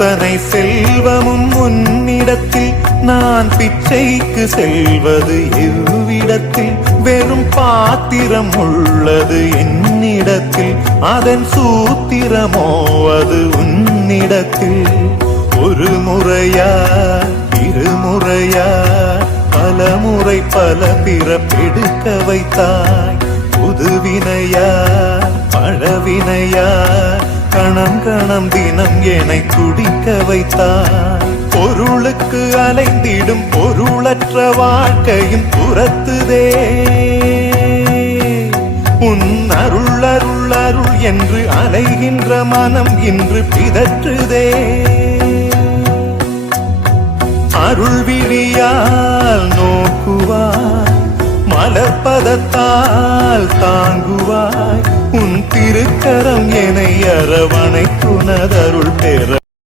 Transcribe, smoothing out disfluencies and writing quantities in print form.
அத்தனை செல்வமும் உன்னிடத்தில் நான் பிச்சைக்கு செல்வது எவ்விடத்தில் வெறும் பாத்திரம் உள்ளது என்னிடத்தில் அதன் சூத்திரமோ அது உன்னிடத்தில் ஒரு முறையா இருமுறையா பல முறை பல பிறப்பெடுக்க வைத்தாய் புதுவினையா பழவினையா கணம் கணம் தினம் என்னை துடிக்க வைத்தாய் பொருளுக்கு அலைந்திடும் பொருளற்ற வாழ்க்கையும் துரத்துதே உன் அருள் அருள் அருள் என்று அலைகின்ற மனம் இன்று பிதற்றுதே அருள் விழியால் நோக்குவாய் மலர்பதத்தால் தாங்குவாய் உன் திருக்கரம் என்னை அரவணைக்குனதருள் பெற